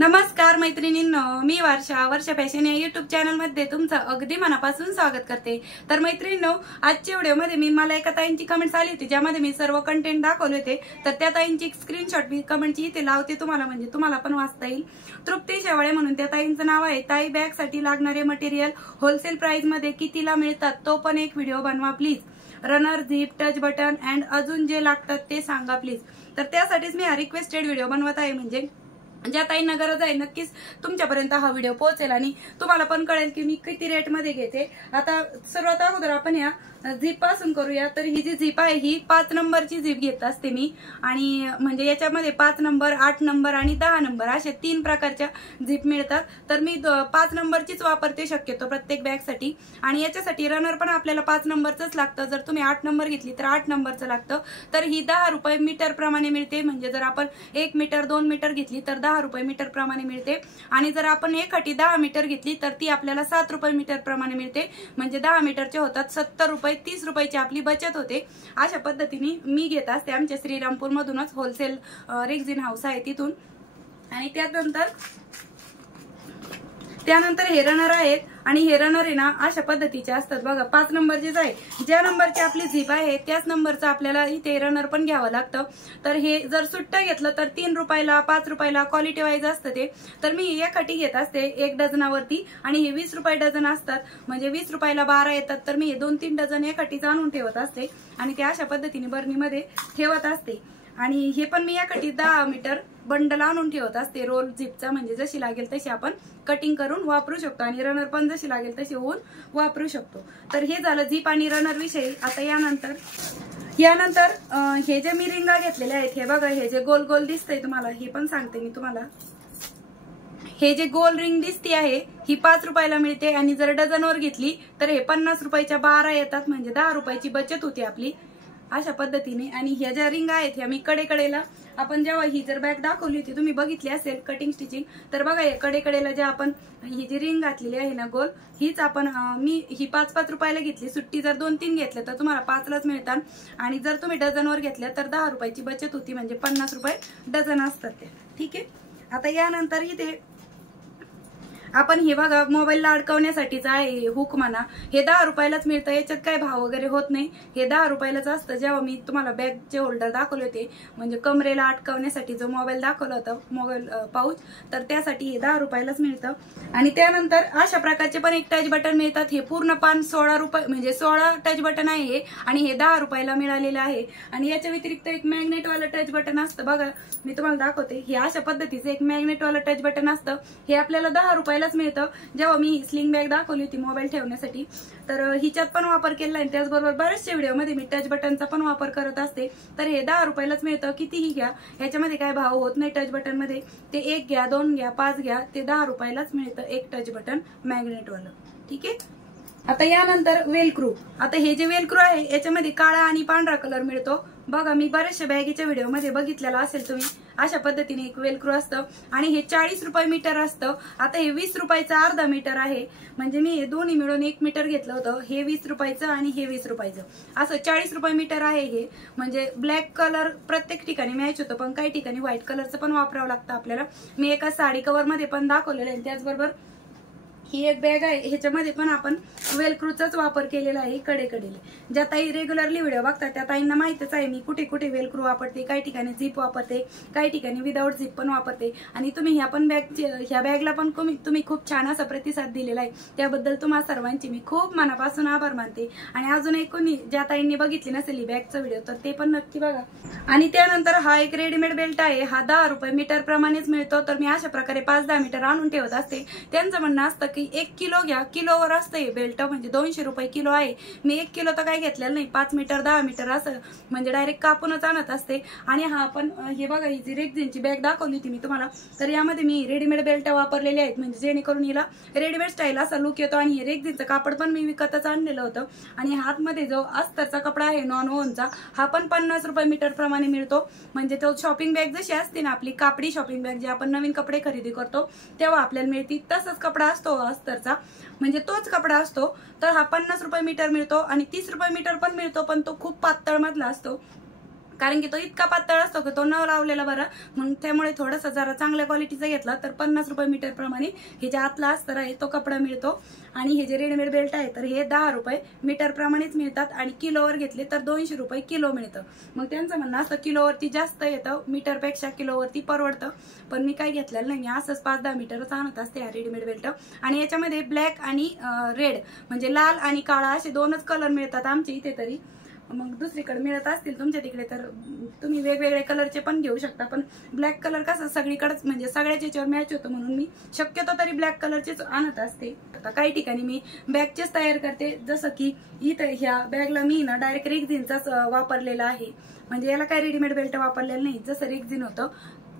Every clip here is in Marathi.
नमस्कार मैत्रिणींनो, मी वर्षा फॅशन या युट्यूब चॅनल मध्ये तुमचं अगदी मनापासून स्वागत करते। तर मैत्रिणींनो, आजच्या व्हिडिओमध्ये मला एका ताईंची कमेंट्स आली होती ज्यामध्ये मी सर्व कंटेंट दाखवले होते। तर त्या ताईंची स्क्रीनशॉट मी कमेंटची इथे लावते तुम्हाला, म्हणजे तुम्हाला पण वाचता येईल। तृप्ती शेवाळे म्हणून त्या ताईंचं नाव आहे। ताई, बॅग साठी लागणारे मटेरियल होलसेल प्राइस मध्ये कितीला मिळतात तो पण एक व्हिडिओ बनवा please. Runner, zip, touch button and अजून जे लागतात ते सांगा प्लीज। तर त्यासाठीच मी हा रिक्वेस्टेड व्हिडिओ बनवत आहे, म्हणजे ज्या ताईंना गरज आहे नक्कीच तुमच्यापर्यंत हा व्हिडिओ पोहोचेल आणि तुम्हाला पण कळेल की मी किती रेट मध्ये घेते। आता सर्वात अगोदर आपण या झिप पासून करूया। तर ही जी झिप आहे ही 5 नंबरची झिप घेत असते मी, आणि म्हणजे याच्यामध्ये 5 नंबर, 8 नंबर आणि 10 नंबर अशा 3 प्रकारच्या झिप मिळतात। तर मी 5 नंबरचीच वापरते शक्यतो प्रत्येक बॅग साठी, आणि याच्यासाठी रनर पण आपल्याला 5 नंबरचंच लागतं। जर तुम्ही 8 नंबर घेतली तर 8 नंबरचं लागतं। तर ही 10 रुपये मीटर प्रमाणे मिळते, म्हणजे जर आपण 1 मीटर 2 मीटर घेतली तर 10 रुपये मीटर प्रमाणे मिळते, आणि जर आपण एखादी 10 मीटर घेतली तर ती आपल्याला 7 रुपये मीटर प्रमाणे मिळते। म्हणजे 10 मीटरचे होतात 70 रुपये, 30 रुपयाची आपली बचत होते। अशा पद्धतीने मी घेत असते आमच्या श्रीरामपूर मधूनच, होलसेल रेक्झिन हाऊस आहे तिथून। आणि त्यानंतर हे रनर आहेत, आणि हे रनर आहे ना अशा पद्धतीचे असतात बघा। 5 नंबरचेच आहे, ज्या नंबरची आपली झिप आहे त्याच नंबरचं आपल्याला इथे रनर पण घ्यावं लागतं। तर हे जर सुट्टा घेतलं तर 3 रुपयाला 5 रुपयाला क्वालिटी वाईज असतं ते। तर मी एकाठी घेत असते 1 डझनावरती, आणि हे 20 रुपये डझन असतात, म्हणजे 20 रुपयाला 12 येतात। तर मी हे 2-3 डझन एकाठीच आणून ठेवत असते, आणि ते अशा पद्धतीने बरणीमध्ये ठेवत असते। आणि हे पण मी यासाठी 10 मीटर बंडल आणून ठेवत असते रोल झिपचा, म्हणजे जशी लागेल तशी आपण कटिंग करून वापरू शकतो, आणि रनर पण जशी लागेल तशी होऊन वापरू शकतो। तर हे झालं झिप आणि रनर विषयी। आता यानंतर हे जे मी रिंगा घेतलेले आहेत, हे बघा, हे जे गोल गोल दिसतंय तुम्हाला, हे पण सांगते मी तुम्हाला। हे जे गोल रिंग दिसती आहे ही 5 रुपयाला मिळते, आणि जर डझनवर घेतली तर हे 50 रुपयाच्या 12 येतात, म्हणजे 10 रुपयाची बचत होती आपली अशा पद्धतीने। आणि ह्या ज्या रिंग आहेत ह्या मी कडेकडेला, आपण जेव्हा ही जर बॅग दाखवली होती तुम्ही बघितली असेल कटिंग स्टिचिंग, तर बघा या कडेकडेला जे आपण ही जी रिंग घातलेली आहे ना गोल, हीच आपण मी ही 5-5 रुपयाला घेतली। सुट्टी जर 2-3 घेतल्या तर तुम्हाला 5लाच मिळतात, आणि जर तुम्ही डझनवर घेतल्या तर 10 रुपयाची बचत होती, म्हणजे 50 रुपये डझन असतात ते। ठीक आहे। आता यानंतर इथे आपण हे बघा मोबाईलला अडकवण्यासाठीच आहे हुक म्हणा, हे 10 रुपयालाच मिळतं, याच्यात काय भाव वगैरे होत नाही, हे 10 रुपयालाच असतं। जेव्हा मी तुम्हाला बॅगचे होल्डर दाखवले होते, म्हणजे कमरेला अटकवण्यासाठी जो मोबाईल दाखवला होता, मोबाईल पाऊच, तर त्यासाठी हे 10 रुपयालाच मिळतं। आणि त्यानंतर अशा प्रकारचे पण एक टच बटन मिळतात, हे पूर्ण पान 16 रुपये, म्हणजे 16 टच बटन आहे हे, आणि हे 10 रुपयाला मिळालेलं आहे। आणि याच्या व्यतिरिक्त एक मॅग्नेटवालं टच बटन असतं बघा, मी तुम्हाला दाखवते। हे अशा पद्धतीचं एक मॅग्नेटवालं टच बटन असतं, हे आपल्याला 10 रुपयालाच मिळतं। जेव्हा मी स्लिंग बॅग दाखवली होती मोबाईल ठेवण्यासाठी, तर हिच्यात पण वापर केला आहे, त्याचबरोबर बऱ्याचशा व्हिडिओमध्ये मी टच बटनचा पण वापर करत असते। तर हे 10 रुपयालाच मिळतं, कितीही घ्या, ह्याच्यामध्ये काय भाव होत नाही टच बटन मध्ये। ते 1 घ्या, 2 घ्या, 5 घ्या, ते 10 रुपयालाच मिळतं एक टच बटन मॅग्नेटवालं। ठीक आहे। आता यानंतर वेलक्रू। आता हे जे वेलक्रू आहे याच्यामध्ये काळा आणि पांढरा कलर मिळतो बघा, मी बऱ्याचशा बॅगीच्या व्हिडिओमध्ये बघितलेला असेल तुम्ही। अशा पद्धतीने एक वेलक्रू असतं, आणि हे 40 रुपये मीटर असतं। आता हे 20 रुपयाचं अर्धा मीटर आहे, म्हणजे मी हे दोन्ही मिळून 1 मीटर घेतलं होतं। हे 20 रुपयाचं आणि हे 20 रुपयाचं, असं 40 रुपये मीटर आहे हे। म्हणजे ब्लॅक कलर प्रत्येक ठिकाणी मॅच होतं, पण काही ठिकाणी व्हाईट कलरचं पण वापरावं लागतं आपल्याला। मी एका साडी कव्हर मध्ये पण दाखवलेलं आहे। त्याचबरोबर ही एक बॅग आहे, ह्याच्यामध्ये पण आपण वेलक्रूचाच वापर केलेला आहे कडेकडेला। ज्या ताई रेग्युलरली व्हिडिओ बघतात त्या ताईंना माहितच आहे मी कुठे कुठे वेलक्रू वापरते, काही ठिकाणी झिप वापरते, काही ठिकाणी विदाऊट झिप पण वापरते। आणि तुम्ही ह्या बॅगला पण तुम्ही खूप छान असा प्रतिसाद दिलेला आहे, त्याबद्दल तुम्हा सर्वांची मी खूप मनापासून आभार मानते। आणि अजूनही कोणी ज्या ताईंनी बघितली नसेल ही बॅगचा व्हिडिओ तर ते पण नक्की बघा। आणि त्यानंतर हा एक रेडीमेड बेल्ट आहे, हा 10 रुपये मीटर प्रमाणेच मिळतो। तर मी अशा प्रकारे 5-10 मीटर आणून ठेवत असते। त्यांचं म्हणणं असतं की 1 किलो घ्या, किलोवर असतं हे बेल्ट, म्हणजे 200 रुपये किलो आहे। मी 1 किलो तर काय घेतलेलं नाही, 5 मीटर 10 मीटर असं म्हणजे डायरेक्ट कापूनच आणत असते। आणि हा पण हे बघा, ही जी रेक्झिनची बॅग दाखवली होती मी तुम्हाला, तर यामध्ये मी रेडीमेड बेल्ट वापरलेले आहेत, म्हणजे जेणेकरून हिला रेडीमेड स्टाईल असा लुक येतो। आणि हे रेक्झिनचं कापड पण मी विकतच आणलेलं होतं। आणि हातमध्ये जो अस्तरचा कपडा आहे नॉन वोव्हनचा, हा पण 50 रुपये मीटर प्रमाणे मिळतो। म्हणजे तो शॉपिंग बॅग जशी असते ना आपली कापडी शॉपिंग बॅग, जे आपण नवीन कपडे खरेदी करतो तेव्हा आपल्याला मिळते, तसंच कपडा असतो अस्तरचा, म्हणजे तोच कपडा असतो। तर हा 50 रुपये मीटर मिळतो, आणि 30 रुपये मीटर पण मिळतो, पण तो खूप पातळ मधला असतो। कारण की तो इतका पातळ असतो की तो न लावलेला बरा, मग त्यामुळे थोडासा जरा चांगल्या क्वालिटीचा घेतला तर 50 रुपये मीटर प्रमाणे हे जे आतला अस्तर आहे तो कपडा मिळतो। आणि हे जे रेडीमेड बेल्ट आहे तर हे 10 रुपये मीटर प्रमाणेच मिळतात आणि किलोवर घेतले तर 200 रुपये किलो मिळतं। मग त्यांचं म्हणणं असतं किलोवरती जास्त येतं, मीटरपेक्षा किलोवरती परवडतं, पण मी काय घेतलेलं नाही, मी असंच 5-10 मीटरच आणत असते हा रेडीमेड बेल्ट। आणि याच्यामध्ये ब्लॅक आणि रेड म्हणजे लाल आणि काळा असे दोनच कलर मिळतात आमच्या इथे तरी, मग दुसरीकडे मिळत असतील तुमच्या तिकडे तर तुम्ही वेगवेगळे कलरचे पण घेऊ शकता, पण ब्लॅक कलर कसं सगळीकडेच म्हणजे सगळ्याच याच्यावर मॅच होतं म्हणून मी शक्यतो तरी ब्लॅक कलरचेच आणत असते। आता काही ठिकाणी मी बॅगचेच तयार करते, जसं की इथं ह्या बॅगला मी ना डायरेक्ट रेक्झिनचाच वापरलेला आहे, म्हणजे याला काय रेडीमेड बेल्ट वापरलेला नाही, जसं रेक्झिन होतं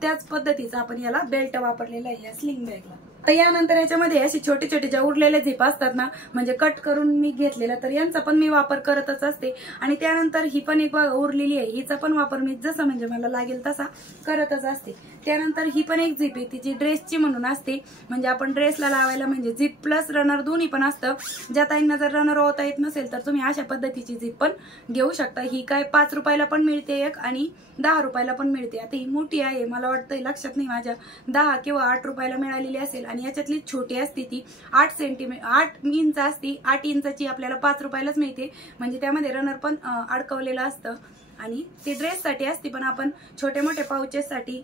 त्याच पद्धतीचा आपण याला बेल्ट वापरलेला आहे या स्लिंग बॅगला। तर यानंतर याच्यामध्ये अशी छोटे छोटे ज्या उरलेले झिप असतात ना, म्हणजे कट करून मी घेतलेला, तर यांचा पण मी वापर करतच असते। आणि त्यानंतर ही पण एक उरलेली आहे, हिचा पण वापर मी जसं म्हणजे मला लागेल तसा करतच असते। त्यानंतर ही पण एक झिप आहे, तिची ड्रेसची म्हणून असते, म्हणजे आपण ड्रेसला लावायला म्हणजे झिप प्लस रनर दोन्ही पण असतं। ज्या ताईंना जर रनर होता येत नसेल तर तुम्ही अशा पद्धतीची झिप पण घेऊ शकता। ही काय 5 रुपयाला पण मिळते एक आणि 10 रुपयाला पण मिळते। आता ही मोठी आहे, मला वाटतं लक्षात नाही माझ्या 10 किंवा 8 रुपयाला मिळालेली असेल, आणि याच्यातली छोटी असते ती 8 इंच असती, 8 इंचाची आपल्याला 5 रुपयालाच मिळते, म्हणजे त्यामध्ये रनर पण अडकवलेलं असतं। आणि ती ड्रेससाठी असते, पण आपण छोटे मोठे पाउचेससाठी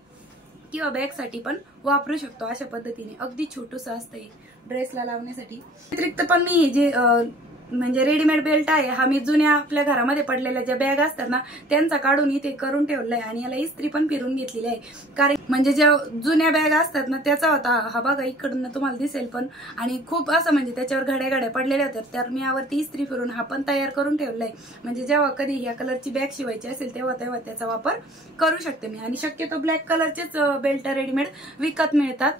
किंवा बॅगसाठी पण वापरू शकतो अशा पद्धतीने, अगदी छोटूसं असतं हे ड्रेसला लावण्यासाठी। व्यतिरिक्त पण मी जे म्हणजे रेडीमेड बेल्ट आहे हा मी जुन्या आपल्या घरामध्ये पडलेल्या ज्या बॅग असतात ना त्यांचा काढून इथे करून ठेवलाय, आणि याला इस्त्री पण फिरून घेतलेली आहे, कारण म्हणजे ज्या जुन्या बॅग असतात ना त्याचा होता हा बघा, इकडून तुम्हाला दिसेल पण, आणि खूप असं म्हणजे त्याच्यावर घड्या पडलेल्या होत्या, तर मी यावरती इस्त्री फिरून हा पण तयार करून ठेवलाय, म्हणजे जेव्हा कधी ह्या कलरची बॅग शिवायची असेल तेव्हा त्याचा वापर करू शकते मी। आणि शक्यतो ब्लॅक कलरचेच बेल्ट रेडीमेड विकत मिळतात।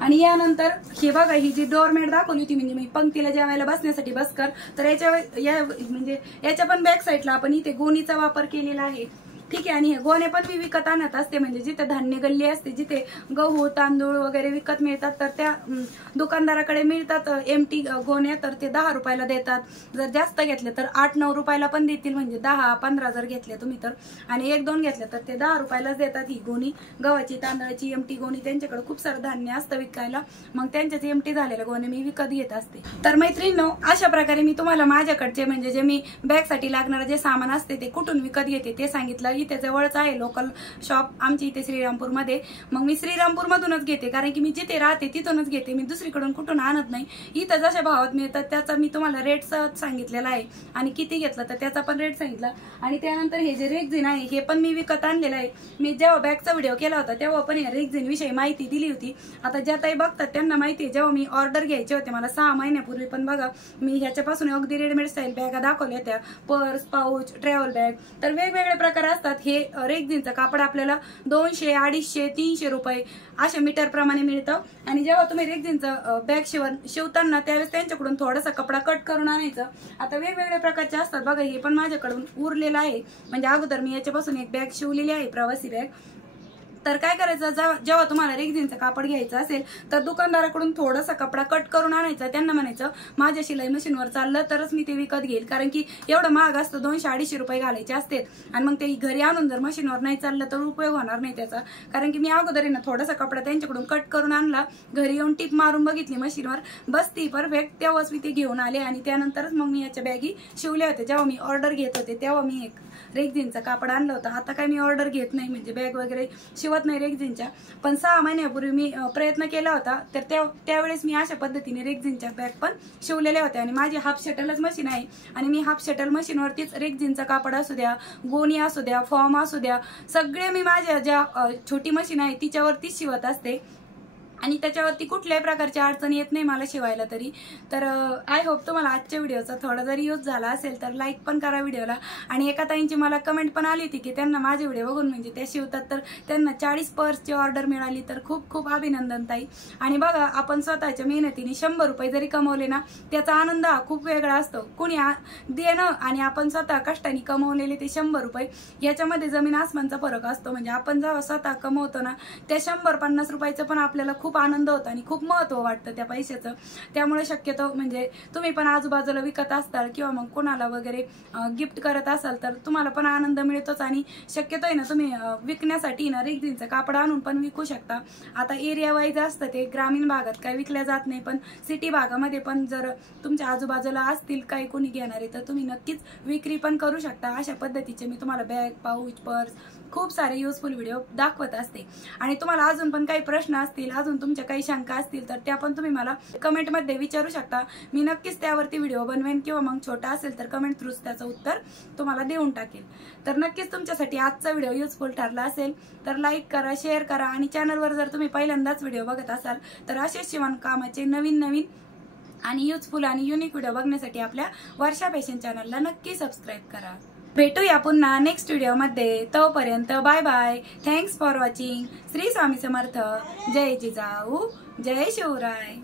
आणि यानंतर हे बघा, ही जी डोअरमॅट दाखवली होती म्हणजे मी पंक्तीला जेवायला बसण्यासाठी बसकर, तर याच्या पण बॅक साईडला आपण इथे गोणीचा वापर केलेला आहे, ठीक आहे। आणि हे गोणे पण मी विकत आणत असते, म्हणजे जिथे धान्य गल्ली असते, जिथे गहू तांदूळ वगैरे विकत मिळतात तर त्या दुकानदाराकडे मिळतात एमटी गोण्या, तर ते 10 रुपयाला देतात, जर जास्त घेतले तर 8-9 रुपयाला पण देतील, म्हणजे 10-15 जर घेतले तुम्ही तर, आणि 1-2 घेतले तर ते 10 रुपयालाच देतात ही गोणी, गव्हाची तांदळाची एमटी गोणी। त्यांच्याकडे खूप सारं धान्य असतं विकायला, मग त्यांच्याच एमटी झालेल्या गोण्या मी विकत घेत असते। तर मैत्रिणींनो, अशा प्रकारे मी तुम्हाला माझ्याकडचे म्हणजे जे मी बॅगसाठी लागणारं जे सामान असते ते कुठून विकत घेते ते सांगितलं। इथे जवळच आहे लोकल शॉप आमच्या इथे श्रीरामपूरमध्ये, मग मी श्रीरामपूरमधूनच घेते, कारण की मी जिथे राहते तिथूनच घेते, मी दुसरीकडून कुठून आणत नाही। इथं जशा भावात मिळतात त्याचा मी तुम्हाला रेट सांगितलेला आहे, आणि किती घेतलं तर त्याचा पण रेट सांगितला। आणि त्यानंतर हे जे रेक्झिन आहे हे पण मी विकत आणलेलं आहे, मी जेव्हा बॅगचा व्हिडिओ केला होता तेव्हा पण या रेक्झिन विषयी माहिती दिली होती। आता ज्या ताई बघतात त्यांना माहिती आहे, जेव्हा मी ऑर्डर घ्यायचे होते मला 6 महिन्यापूर्वी, पण बघा मी ह्याच्यापासून अगदी रेडीमेड स्टाईल बॅगा दाखवल्या, त्या पर्स, पाऊच, ट्रॅव्हल बॅग, तर वेगवेगळे प्रकार असतात। हे रेक्झिनचं कापड आपल्याला 200, 250, 300 रुपये अशा मीटर प्रमाणे मिळतं। आणि जेव्हा तुम्ही रेक्झिनचं बॅग शिवताना त्यावेळेस त्यांच्याकडून थोडासा कपडा कट करून आणायचं। आता वेगवेगळ्या प्रकारचे असतात बघा, हे पण माझ्याकडून उरलेलं आहे, म्हणजे अगोदर मी याच्यापासून एक बॅग शिवलेली आहे प्रवासी बॅग। तर काय करायचं, जेव्हा तुम्हाला रेक्झिनचं कापड घ्यायचं असेल तर दुकानदाराकडून थोडासा कपडा कट करून आणायचा, त्यांना म्हणायचं माझ्या शिलाई मशीनवर चाललं तरच मी ते विकत घेईल, कारण की एवढं महाग असतं, 200-250 रुपये घालायचे असते, आणि मग ते घरी आणून जर मशीनवर नाही चाललं तर उपयोग होणार नाही त्याचा। कारण की मी अगोदर आहे ना थोडासा कपडा त्यांच्याकडून कट करून आणला, घरी येऊन टिप मारून बघितली मशीनवर, बस ती परफेक्ट, तेव्हाच मी ते घेऊन आले, आणि त्यानंतरच मग मी याच्या बॅगी शिवल्या होत्या। जेव्हा मी ऑर्डर घेत होते तेव्हा मी एक रेक्झिनचं कापड आणलं होतं, आता काय मी ऑर्डर घेत नाही, म्हणजे बॅग वगैरे शिवत नाही रेक्झिनच्या, पण 6 महिन्यापूर्वी मी प्रयत्न केला होता, तर त्यावेळेस मी अशा पद्धतीने रेक्झिनच्या बॅग पण शिवलेल्या होत्या। आणि माझी हाफ शटलच मशीन आहे, आणि मी हाफ शटल मशीनवरतीच रेक्झिनचं कापड असू द्या, गोणी असू द्या, फॉर्म असू द्या, सगळे मी माझ्या ज्या छोटी मशीन आहे तिच्यावरतीच शिवत असते, आणि त्याच्यावरती कुठल्याही प्रकारची अडचण येत नाही मला शिवायला तरी। तर आय होप तुम्हाला आजच्या व्हिडिओचा थोडा जरी यूज झाला असेल तर लाईक पण करा व्हिडिओला। आणि एका ताईंची मला कमेंट पण आली होती की त्यांना माझे व्हिडिओ बघून म्हणजे त्या शिवतात, तर त्यांना 40 पर्सची ऑर्डर मिळाली, तर खूप खूप अभिनंदन ताई। आणि बघा, आपण स्वतःच्या मेहनतीने 100 रुपये जरी कमवले ना त्याचा आनंद हा खूप वेगळा असतो। कुणी देणं आणि आपण स्वतः कष्टाने कमवलेले ते 100 रुपये याच्यामध्ये जमीन आसमानचा फरक असतो। म्हणजे आपण जेव्हा स्वतः कमवतो ना त्या 100-50 रुपयाचं पण आपल्याला खूप खूप आनंद होतो आणि खूप महत्व वाटतं त्या पैशाचं. त्यामुळे शक्यतो म्हणजे तुम्ही पण आजूबाजूला विकत असताल किंवा मग कोणाला वगैरे गिफ्ट करत असाल तर तुम्हाला पण आनंद मिळतोच. आणि शक्यतो आहे ना तुम्ही विकण्यासाठी ना रेग्झिनचं कापड आणून पण विकू शकता. आता एरिया वाईज असतं ते, ग्रामीण भागात काही विकल्या जात नाही, पण सिटी भागामध्ये पण जर तुमच्या आजूबाजूला असतील काही कोणी घेणारे तर तुम्ही नक्कीच विक्री पण करू शकता. अशा पद्धतीचे मी तुम्हाला बॅग, पाऊच, पर्स खूप सारे युजफुल व्हिडिओ दाखवत असते. आणि तुम्हाला अजून पण काही प्रश्न असतील, अजून तुमच्या काही शंका असतील तर त्या पण तुम्ही मला कमेंटमध्ये विचारू शकता. मी नक्कीच त्यावरती व्हिडिओ बनवेन किंवा मग छोटा असेल तर कमेंट थ्रू त्याचं उत्तर तुम्हाला देऊन टाकेल. तर नक्कीच तुमच्यासाठी आजचा व्हिडिओ युजफुल ठरला असेल तर लाईक करा, शेअर करा आणि चॅनलवर जर तुम्ही पहिल्यांदाच व्हिडिओ बघत असाल तर असेच शिवणकामाचे नवीन नवीन आणि युजफुल आणि युनिक व्हिडिओ बघण्यासाठी आपल्या वर्षा फॅशन चॅनलला नक्की सबस्क्राईब करा. भेटूया पुन्हा नेक्स्ट व्हिडिओमध्ये. तोपर्यंत bye bye. Thanks for watching. Shri Swami Samarth. जय जिजाऊ, जय शिवराय.